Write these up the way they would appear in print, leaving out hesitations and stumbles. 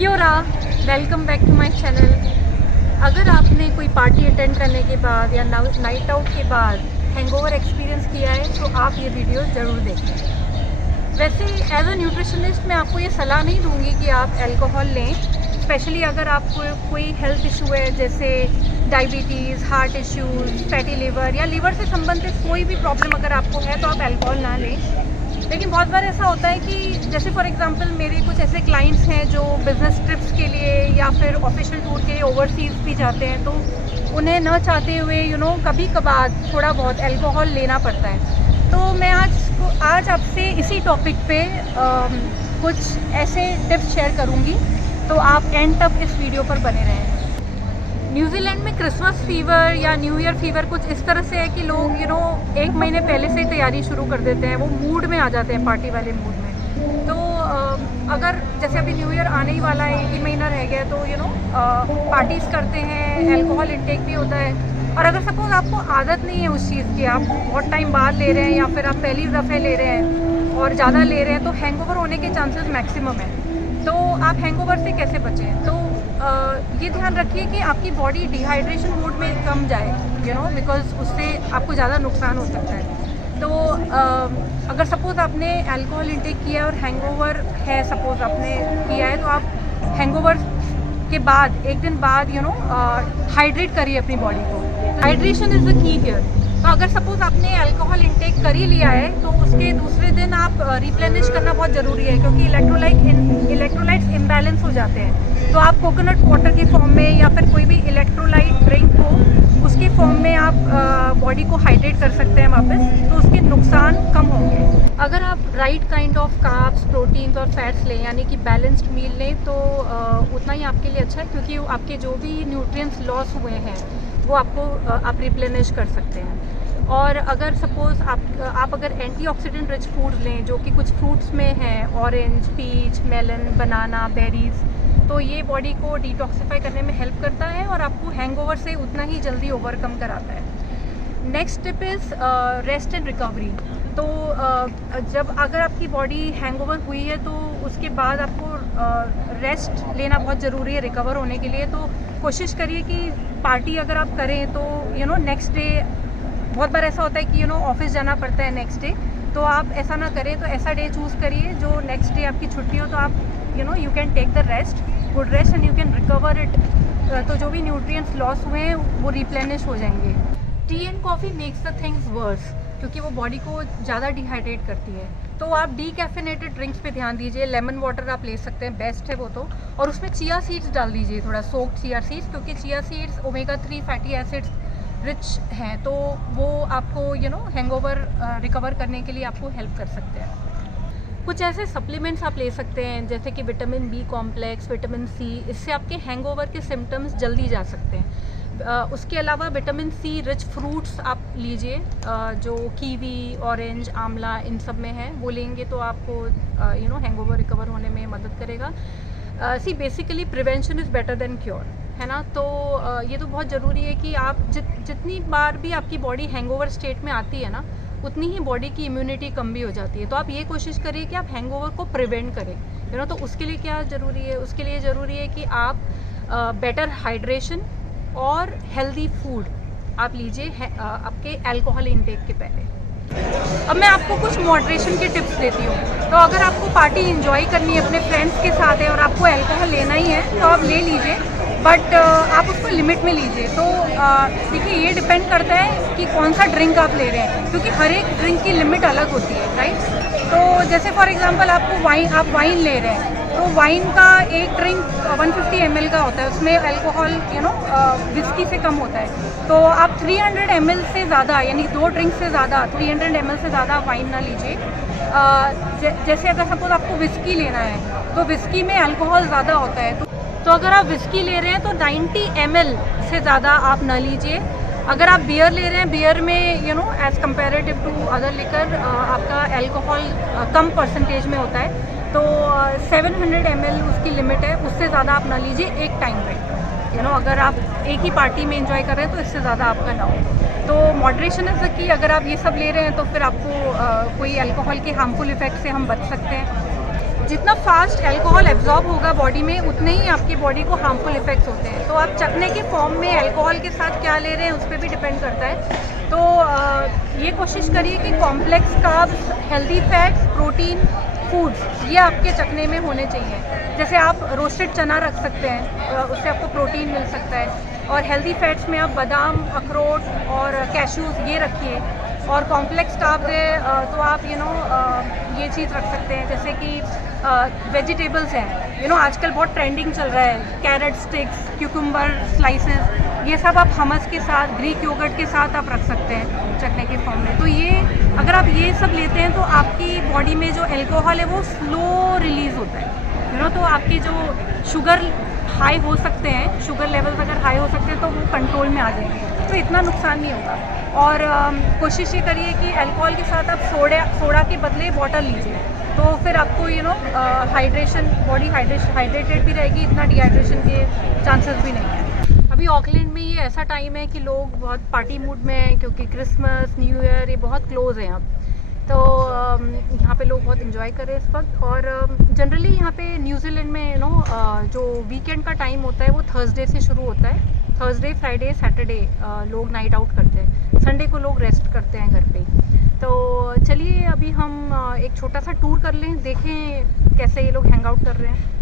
क्यों रहा, welcome back to my channel. अगर आपने कोई पार्टी अटेंड करने के बाद या नाइट आउट के बाद हैंगओवर एक्सपीरियंस किया है तो आप ये वीडियो ज़रूर देखें। वैसे एज अ न्यूट्रिशनिस्ट मैं आपको ये सलाह नहीं दूंगी कि आप अल्कोहल लें, स्पेशली अगर आपको कोई हेल्थ इशू है जैसे diabetes, heart issues, fatty liver या लिवर से संबंधित कोई भी प्रॉब्लम अगर आपको है तो आप अल्कोहल ना लें। लेकिन बहुत बार ऐसा होता है कि जैसे फॉर एग्जांपल मेरे कुछ ऐसे क्लाइंट्स हैं जो बिज़नेस ट्रिप्स के लिए या फिर ऑफिशियल टूर के लिए ओवरसीज़ भी जाते हैं, तो उन्हें न चाहते हुए कभी कभार थोड़ा बहुत अल्कोहल लेना पड़ता है। तो मैं आज आपसे इसी टॉपिक पे कुछ ऐसे टिप्स शेयर करूँगी, तो आप एंड तक इस वीडियो पर बने रहें। न्यूजीलैंड में क्रिसमस फीवर या न्यू ईयर फीवर कुछ इस तरह से है कि लोग एक महीने पहले से ही तैयारी शुरू कर देते हैं, वो मूड में आ जाते हैं, पार्टी वाले मूड में। तो अगर जैसे अभी न्यू ईयर आने ही वाला है, 1 ही महीना रह गया, तो पार्टीज़ करते हैं, अल्कोहल इंटेक भी होता है। और अगर सपोज़ आपको आदत नहीं है उस चीज़ की, आप बहुत टाइम बाद ले रहे हैं या फिर आप पहली दफ़े ले रहे हैं और ज़्यादा ले रहे हैं, तो हैंगओवर होने के चांसेस मैक्सिमम है। तो आप हैंगओवर से कैसे बचें? तो ये ध्यान रखिए कि आपकी बॉडी डिहाइड्रेशन मोड में कम जाए, बिकॉज उससे आपको ज़्यादा नुकसान हो सकता है। तो अगर सपोज़ आपने अल्कोहल इंटेक किया और हैंगओवर है, सपोज़ आपने किया है, तो आप हैंगओवर के बाद 1 दिन बाद हाइड्रेट करिए अपनी बॉडी को। Hydration is the key here. तो अगर सपोज़ आपने अल्कोहल इंटेक कर ही लिया है तो उसके दूसरे दिन आप रिप्लेनिश करना बहुत ज़रूरी है, क्योंकि इलेक्ट्रोलाइट्स इम्बैलेंस हो जाते हैं। तो आप कोकोनट वाटर के फॉर्म में या फिर कोई भी इलेक्ट्रोलाइट ड्रिंक हो उसके फॉर्म में आप बॉडी को हाइड्रेट कर सकते हैं वापस, तो उसके नुकसान कम होंगे। अगर आप right kind of carbs, proteins और फैट्स लें, यानी कि बैलेंस्ड मील लें, तो उतना ही आपके लिए अच्छा है, क्योंकि आपके जो भी न्यूट्रिएंट्स लॉस हुए हैं वो आप रिप्लेनिश कर सकते हैं। और अगर सपोज़ आप अगर एंटीऑक्सीडेंट रिच फूड्स लें, जो कि कुछ फ्रूट्स में हैं, ऑरेंज, पीच, मेलन, बनाना, बेरीज़, तो ये बॉडी को डिटॉक्सिफाई करने में हेल्प करता है और आपको हैंगओवर से उतना ही जल्दी ओवरकम कराता है। Next tip is rest and recovery. तो जब अगर आपकी बॉडी हैंगओवर हुई है तो उसके बाद आपको रेस्ट लेना बहुत ज़रूरी है रिकवर होने के लिए। तो कोशिश करिए कि पार्टी अगर आप करें तो नेक्स्ट डे, बहुत बार ऐसा होता है कि ऑफिस जाना पड़ता है नेक्स्ट डे, तो आप ऐसा ना करें। तो ऐसा डे चूज़ करिए जो नेक्स्ट डे आपकी छुट्टी हो, तो आप you can take the rest, good rest, and you can recover it. तो जो भी न्यूट्रिएंट्स लॉस हुए हैं वो रिप्लेनिश हो जाएंगे। T and coffee makes the things verse, क्योंकि वो बॉडी को ज़्यादा डिहाइड्रेट करती है। तो आप डीकैफिनेटेड ड्रिंक्स पे ध्यान दीजिए। लेमन वाटर आप ले सकते हैं, बेस्ट है वो तो। और उसमें चिया सीड्स डाल दीजिए, थोड़ा सोक्ड चिया सीड्स, क्योंकि chia seeds omega 3 fatty acids rich हैं, तो वो आपको हैंगओवर रिकवर करने के लिए आपको हेल्प कर सकते हैं। कुछ ऐसे सप्लीमेंट्स आप ले सकते हैं जैसे कि vitamin B complex, vitamin C, इससे आपके हैंगओवर के सिम्टम्स जल्दी जा सकते हैं। उसके अलावा विटामिन सी रिच फ्रूट्स आप लीजिए, जो कीवी, ऑरेंज, आंवला, इन सब में है, वो लेंगे तो आपको हैंगओवर रिकवर होने में मदद करेगा। Basically prevention is better than cure, है ना। तो ये तो बहुत ज़रूरी है कि आप जितनी बार भी आपकी बॉडी हैंगओवर स्टेट में आती है ना, उतनी ही बॉडी की इम्यूनिटी कम भी हो जाती है। तो आप ये कोशिश करिए कि आप हैंगओवर को प्रिवेंट करें। तो उसके लिए क्या ज़रूरी है? उसके लिए ज़रूरी है कि आप बेटर हाइड्रेशन और हेल्दी फूड आप लीजिए आपके अल्कोहल इंटेक के पहले। अब मैं आपको कुछ मॉडरेशन के टिप्स देती हूँ। तो अगर आपको पार्टी एंजॉय करनी है अपने फ्रेंड्स के साथ है और आपको अल्कोहल लेना ही है तो आप ले लीजिए, बट आप उसको लिमिट में लीजिए। तो देखिए, ये डिपेंड करता है कि कौन सा ड्रिंक आप ले रहे हैं, क्योंकि हर एक ड्रिंक की लिमिट अलग होती है, राइट। तो जैसे फॉर एग्जांपल आप वाइन ले रहे हैं, तो वाइन का एक ड्रिंक 150 ml का होता है, उसमें अल्कोहल विस्की से कम होता है। तो आप 300 ml से ज़्यादा, यानी 2 ड्रिंक से ज़्यादा, 300 ml से ज़्यादा वाइन ना लीजिए। जैसे अगर सपोज आपको विस्की लेना है तो विस्की में अल्कोहल ज़्यादा होता है, तो अगर आप विस्की ले रहे हैं तो 90 ml से ज़्यादा आप ना लीजिए। अगर आप बियर ले रहे हैं, बियर में as comparative to other liquor आपका अल्कोहल कम परसेंटेज में होता है, तो 700 ml उसकी लिमिट है, उससे ज़्यादा आप ना लीजिए एक टाइम पे। अगर आप एक ही पार्टी में एंजॉय कर रहे हैं तो इससे ज़्यादा आपका ना हो। तो मॉडरेशन इज़ द की। अगर आप ये सब ले रहे हैं तो फिर आपको कोई अल्कोहल के हार्मफुल इफ़ेक्ट से हम बच सकते हैं। जितना फास्ट अल्कोहल एब्जॉर्ब होगा बॉडी में उतने ही आपकी बॉडी को हार्मफुल इफेक्ट्स होते हैं। तो आप चखने के फॉर्म में अल्कोहल के साथ क्या ले रहे हैं उस पर भी डिपेंड करता है। तो ये कोशिश करिए कि complex carbs, healthy fats, protein foods ये आपके चखने में होने चाहिए। जैसे आप रोस्टेड चना रख सकते हैं, उससे आपको प्रोटीन मिल सकता है। और हेल्दी फैट्स में आप बादाम, अखरोट और कैशूज़ ये रखिए। और कॉम्प्लेक्स कार्ब है तो आप ये चीज़ रख सकते हैं, जैसे कि वेजिटेबल्स हैं आजकल बहुत ट्रेंडिंग चल रहा है, कैरेट स्टिक्स, क्यूकम्बर स्लाइसेस, ये सब आप हमस के साथ, ग्रीक योगर्ट के साथ आप रख सकते हैं चखने के फॉर्म में। तो ये अगर आप ये सब लेते हैं तो आपकी बॉडी में जो अल्कोहल है वो स्लो रिलीज़ होता है तो आपकी जो शुगर हाई हो सकते हैं, शुगर लेवल्स अगर हाई हो सकते हैं तो वो कंट्रोल में आ जाएंगे, तो इतना नुकसान नहीं होगा। और कोशिश ये करिए कि अल्कोहल के साथ आप सोडा के बदले वाटर लीजिए, तो फिर आपको हाइड्रेशन, बॉडी हाइड्रेटेड भी रहेगी, इतना डिहाइड्रेशन के चांसेस भी नहीं है। अभी ऑकलैंड में ये ऐसा टाइम है कि लोग बहुत पार्टी मूड में हैं, क्योंकि क्रिसमस, न्यू ईयर ये बहुत क्लोज हैं अब, तो यहाँ पे लोग बहुत इन्जॉय कर रहे हैं इस वक्त। और जनरली यहाँ पे न्यूजीलैंड में जो वीकेंड का टाइम होता है वो थर्सडे से शुरू होता है। थर्सडे, फ्राइडे, सैटरडे लोग नाइट आउट करते हैं, संडे को लोग रेस्ट करते हैं घर पे। तो चलिए अभी हम एक छोटा सा टूर कर लें, देखें कैसे ये लोग हैंग आउट कर रहे हैं।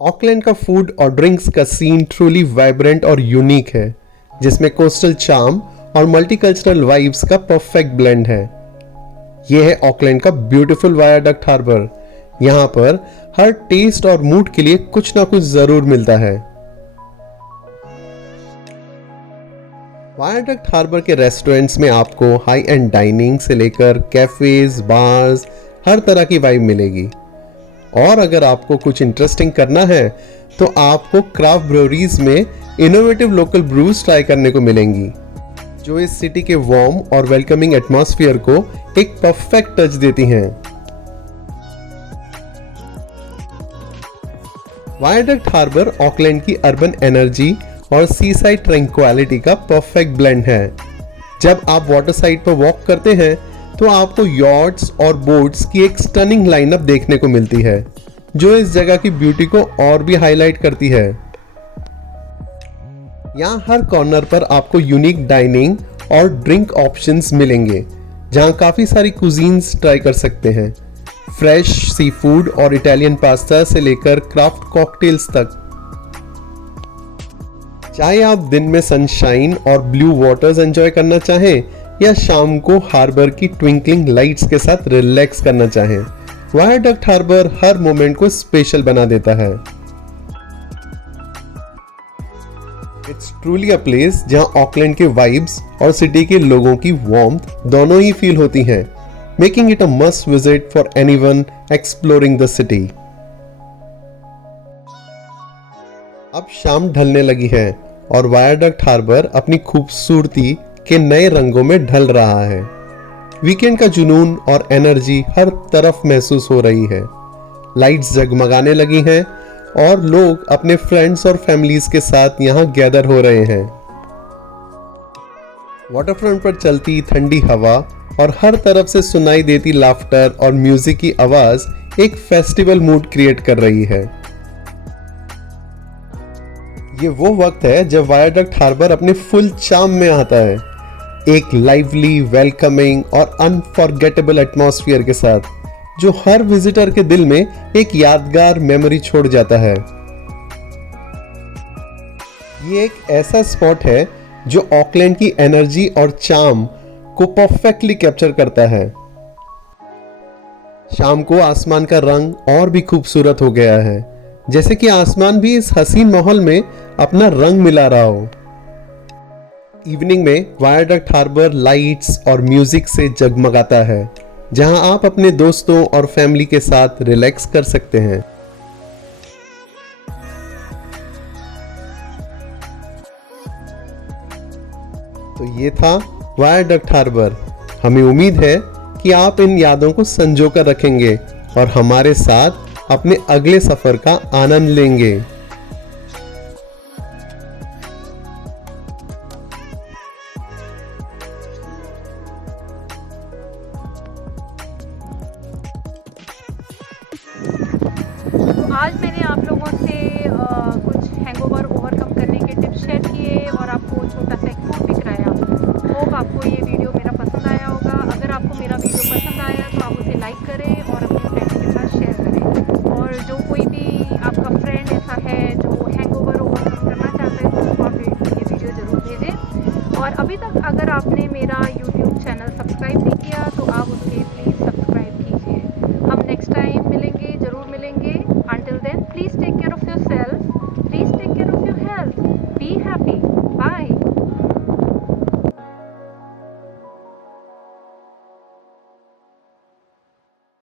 ऑकलैंड का फूड और ड्रिंक्स का सीन ट्रूली वाइब्रेंट और यूनिक है, जिसमें कोस्टल चार्म और मल्टीकल्चरल वाइब्स का परफेक्ट ब्लेंड है। यह है ऑकलैंड का ब्यूटीफुल वायाडक्ट हार्बर। यहाँ पर हर टेस्ट और मूड के लिए कुछ ना कुछ जरूर मिलता है। वायाडक्ट हार्बर के रेस्टोरेंट्स में आपको हाई एंड डाइनिंग से लेकर कैफेज, बार्स, हर तरह की वाइब मिलेगी। और अगर आपको कुछ इंटरेस्टिंग करना है तो आपको क्राफ्ट ब्रूअरीज में इनोवेटिव लोकल ब्रूज ट्राई करने को मिलेंगी, जो इस सिटी के वार्म और वेलकमिंग एटमॉस्फेयर को एक परफेक्ट टच देती हैं। वायाडक्ट हार्बर ऑकलैंड की अर्बन एनर्जी और सी साइड ट्रैंक्विलिटी का परफेक्ट ब्लेंड है। जब आप वाटर साइड पर वॉक करते हैं तो आपको यॉट्स और बोट्स की एक स्टनिंग लाइनअप देखने को मिलती है, जो इस जगह की ब्यूटी को और भी हाईलाइट करती है। यहाँ हर कॉर्नर पर आपको यूनिक डाइनिंग और ड्रिंक ऑप्शंस मिलेंगे, जहाँ काफी सारी कुजीन्स ट्राई कर सकते हैं। फ्रेश सी फूड और इटालियन पास्ता से लेकर क्राफ्ट कॉकटेल्स तक। चाहे आप दिन में सनशाइन और ब्लू वाटर्स एंजॉय करना चाहें या शाम को हार्बर की ट्विंकलिंग लाइट्स के साथ रिलैक्स करना चाहें, वायाडक्ट हार्बर हर मोमेंट को स्पेशल बना देता है। इट्स ट्रूली अ प्लेस जहां ऑकलैंड के वाइब्स और सिटी के लोगों की वार्मथ दोनों ही फील होती हैं, making it a must visit for anyone exploring the city. अब शाम ढलने लगी है और वायाडक्ट हार्बर अपनी खूबसूरती के नए रंगों में ढल रहा है। वीकेंड का जुनून और एनर्जी हर तरफ महसूस हो रही है। लाइट्स जगमगाने लगी हैं और लोग अपने फ्रेंड्स और फैमिलीज के साथ यहाँ गैदर हो रहे हैं। वाटरफ्रंट पर चलती ठंडी हवा और हर तरफ से सुनाई देती लाफ्टर और म्यूजिक की आवाज एक फेस्टिवल मूड क्रिएट कर रही है। ये वो वक्त है जब वायाडक्ट हार्बर अपने फुल चार्म में आता है, एक लाइवली, वेलकमिंग और अनफॉरगेटेबल एटमॉस्फेयर के साथ, जो हर विजिटर के दिल में एक यादगार मेमोरी छोड़ जाता है। ये एक ऐसा स्पॉट है जो ऑकलैंड की एनर्जी और चार्म को परफेक्टली कैप्चर करता है। शाम को आसमान का रंग और भी खूबसूरत हो गया है, जैसे कि आसमान भी इस हसीन माहौल में अपना रंग मिला रहा हो। इवनिंग में वायाडक्ट हार्बर लाइट्स और म्यूजिक से जगमगाता है, जहां आप अपने दोस्तों और फैमिली के साथ रिलैक्स कर सकते हैं। तो ये था वायाडक्ट हार्बर। हमें उम्मीद है कि आप इन यादों को संजो कर रखेंगे और हमारे साथ अपने अगले सफर का आनंद लेंगे। आज मैंने आप लोगों से कुछ हैंगओवर ओवरकम करने के टिप्स शेयर किए और आपको छोटा सा एक टूर भी कराया। होप आपको ये वीडियो मेरा पसंद आया होगा। अगर आपको मेरा वीडियो पसंद आया तो आप उसे लाइक करें और अपने फ्रेंड्स के साथ शेयर करें। और जो कोई भी आपका फ्रेंड ऐसा है जो हैंगओवर ओवरकम करना चाहता है तो उसको आप ये वीडियो ज़रूर भेजें। और अभी तक अगर आपने मेरा यूट्यूब चैनल सब्सक्राइब नहीं किया तो आप उसके